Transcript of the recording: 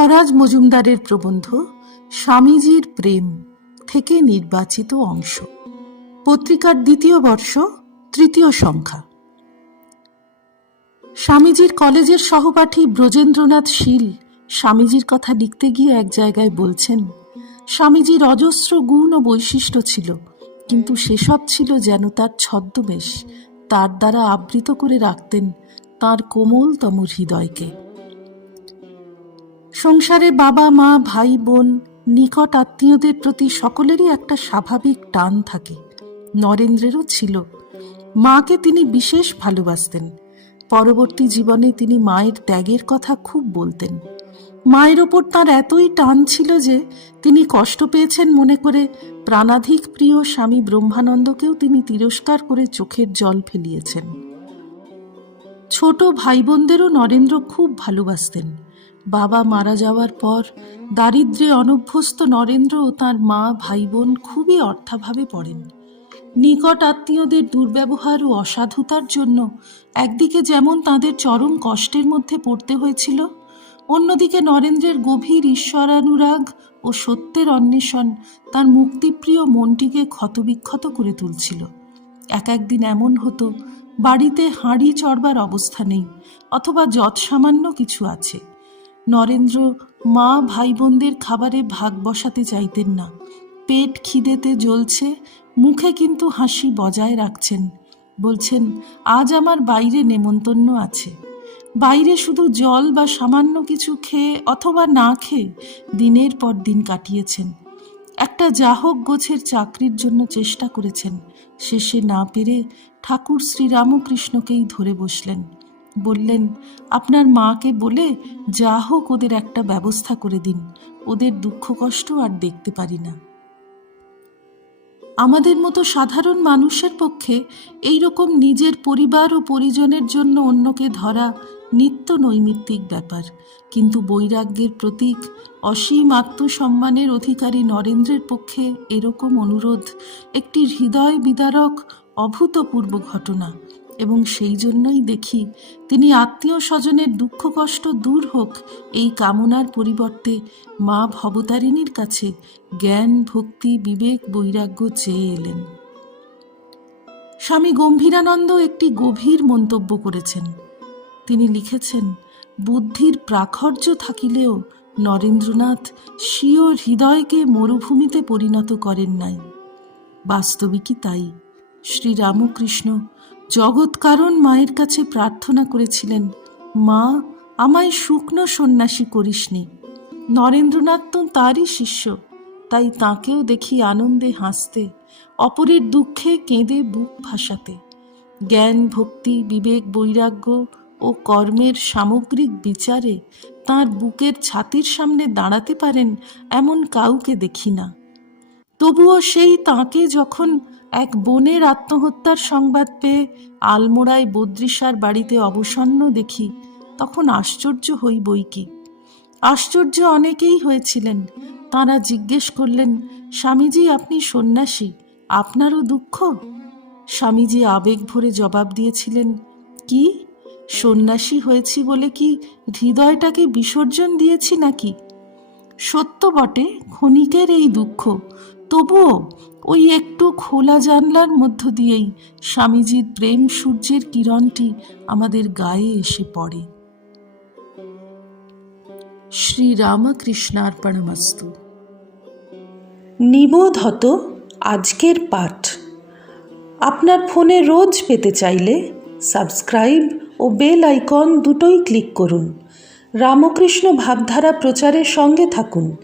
দেবরাজ মজুমদারের প্রবন্ধ স্বামীজির প্রেম থেকে নির্বাচিত অংশ। পত্রিকার দ্বিতীয় বর্ষ, তৃতীয় সংখ্যা। স্বামীজির কলেজের সহপাঠী ব্রজেন্দ্রনাথ শীল স্বামীজির কথা লিখতে গিয়ে এক জায়গায় বলছেন, স্বামীজির অজস্র গুণ ও বৈশিষ্ট্য ছিল, কিন্তু সেসব ছিল যেন তার ছদ্মবেশ, তার দ্বারা আবৃত করে রাখতেন তার কোমলতম হৃদয়কে। সংসারে বাবা, মা, ভাই, বোন, নিকট আত্মীয়দের প্রতি সকলেরই একটা স্বাভাবিক টান থাকে। নরেন্দ্রেরও ছিল। মাকে তিনি বিশেষ ভালোবাসতেন। পরবর্তী জীবনে তিনি মায়ের ত্যাগের কথা খুব বলতেন। মায়ের ওপর তার এতই টান ছিল যে, তিনি কষ্ট পেয়েছেন মনে করে প্রাণাধিক প্রিয় স্বামী ব্রহ্মানন্দকেও তিনি তিরস্কার করে চোখের জল ফেলিয়েছেন। ছোট ভাই বোনদেরও নরেন্দ্র খুব ভালোবাসতেন। বাবা মারা যাওয়ার পর দারিদ্রে অনভ্যস্ত নরেন্দ্র ও তার মা ভাই বোন খুবই অর্থাভাবে পড়েন। নিকট আত্মীয়দের দুর্ব্যবহার ও অসাধুতার জন্য একদিকে যেমন তাদের চরম কষ্টের মধ্যে পড়তে হয়েছিল, অন্যদিকে নরেন্দ্রের গভীর ঈশ্বরানুরাগ ও সত্যের অন্বেষণ তার মুক্তিপ্রিয় মনটিকে ক্ষতবিক্ষত করে তুলছিল। এক একদিন এমন হতো, বাড়িতে হাঁড়ি চড়বার অবস্থা নেই অথবা যৎ সামান্য কিছু আছে। নরেন্দ্র, মা ভাই বোনদের খাবারে ভাগ বসাতে চাইতেন না। পেট খিদেতে জ্বলছে, মুখে কিন্তু হাসি বজায় রাখছেন। বলছেন, আজ আমার বাইরে নেমন্তন্ন আছে। বাইরে শুধু জল বা সামান্য কিছু খেয়ে অথবা না খেয়ে দিনের পর দিন কাটিয়েছেন। একটা যাহক গোছের চাকরির জন্য চেষ্টা করেছেন। শেষে না পেরে ঠাকুর শ্রীরামকৃষ্ণকেই ধরে বসলেন। বললেন, আপনার মাকে বলে যা হোক ওদের একটা ব্যবস্থা করে দিন। ওদের দুঃখ, কষ্ট আর দেখতে পারি না। আমাদের মতো সাধারণ মানুষের পক্ষে এই রকম নিজের পরিবার ও পরিজনের জন্য অন্যকে ধরা নিত্য নৈমিত্তিক ব্যাপার। কিন্তু বৈরাগ্যের প্রতীক, অসীম আত্মসম্মানের অধিকারী নরেন্দ্রের পক্ষে এরকম অনুরোধ একটি হৃদয় বিদারক, অভূতপূর্ব ঘটনা। এবং সেই জন্যই দেখি তিনি আত্মীয় স্বজনের দুঃখ কষ্ট দূর হোক এই কামনার পরিবর্তে মা ভবতারিণীর কাছে জ্ঞান, ভক্তি, বিবেক, বৈরাগ্য চেয়ে এলেন। স্বামী গম্ভীরানন্দ একটি গভীর মন্তব্য করেছেন। তিনি লিখেছেন, বুদ্ধির প্রাখর্য থাকিলেও নরেন্দ্রনাথ স্বীয় হৃদয়কে মরুভূমিতে পরিণত করেন নাই। বাস্তবিকই তাই। শ্রীরামকৃষ্ণ জগৎকারণ মায়ের কাছে প্রার্থনা করেছিলেন, মা, আমায় শুকনো সন্ন্যাসী করিসনি। নরেন্দ্রনাথ তো তারই শিষ্য, তাই তাকেও দেখি আনন্দে হাসতে, অপরের দুঃখে কেঁদে বুক ভাসাতে। জ্ঞান, ভক্তি, বিবেক, বৈরাগ্য ও কর্মের সামগ্রিক বিচারে তার বুকের ছাতির সামনে দাঁড়াতে পারেন এমন কাউকে দেখি না। তবুও সেই তাকে যখন এক বোনের আত্মহত্যার সংবাদ পেয়ে আলমোড়ায় বদ্রিসার বাড়িতে অবসন্ন দেখি, তখন আশ্চর্য হই বই কি। আশ্চর্য অনেকেই হয়েছিলেন। তাঁরা জিজ্ঞেস করলেন, স্বামীজি, আপনি সন্ন্যাসী, আপনারও দুঃখ? স্বামীজি আবেগ ভরে জবাব দিয়েছিলেন, কি? সন্ন্যাসী হয়েছি বলে কি হৃদয়টাকে বিসর্জন দিয়েছি নাকি? সত্য বটে, ক্ষণিকের এই দুঃখ। তবুও ওই একটু খোলা জানলার মধ্য দিয়েই স্বামীজির প্রেম সূর্যের কিরণটি আমাদের গায়ে এসে পড়ে। শ্রীরামকৃষ্ণার্পণমস্তু। নিবোধ হত আজকের পাঠ। আপনার ফোনে রোজ পেতে চাইলে সাবস্ক্রাইব ও বেল আইকন দুটোই ক্লিক করুন। রামকৃষ্ণ ভাবধারা প্রচারের সঙ্গে থাকুন।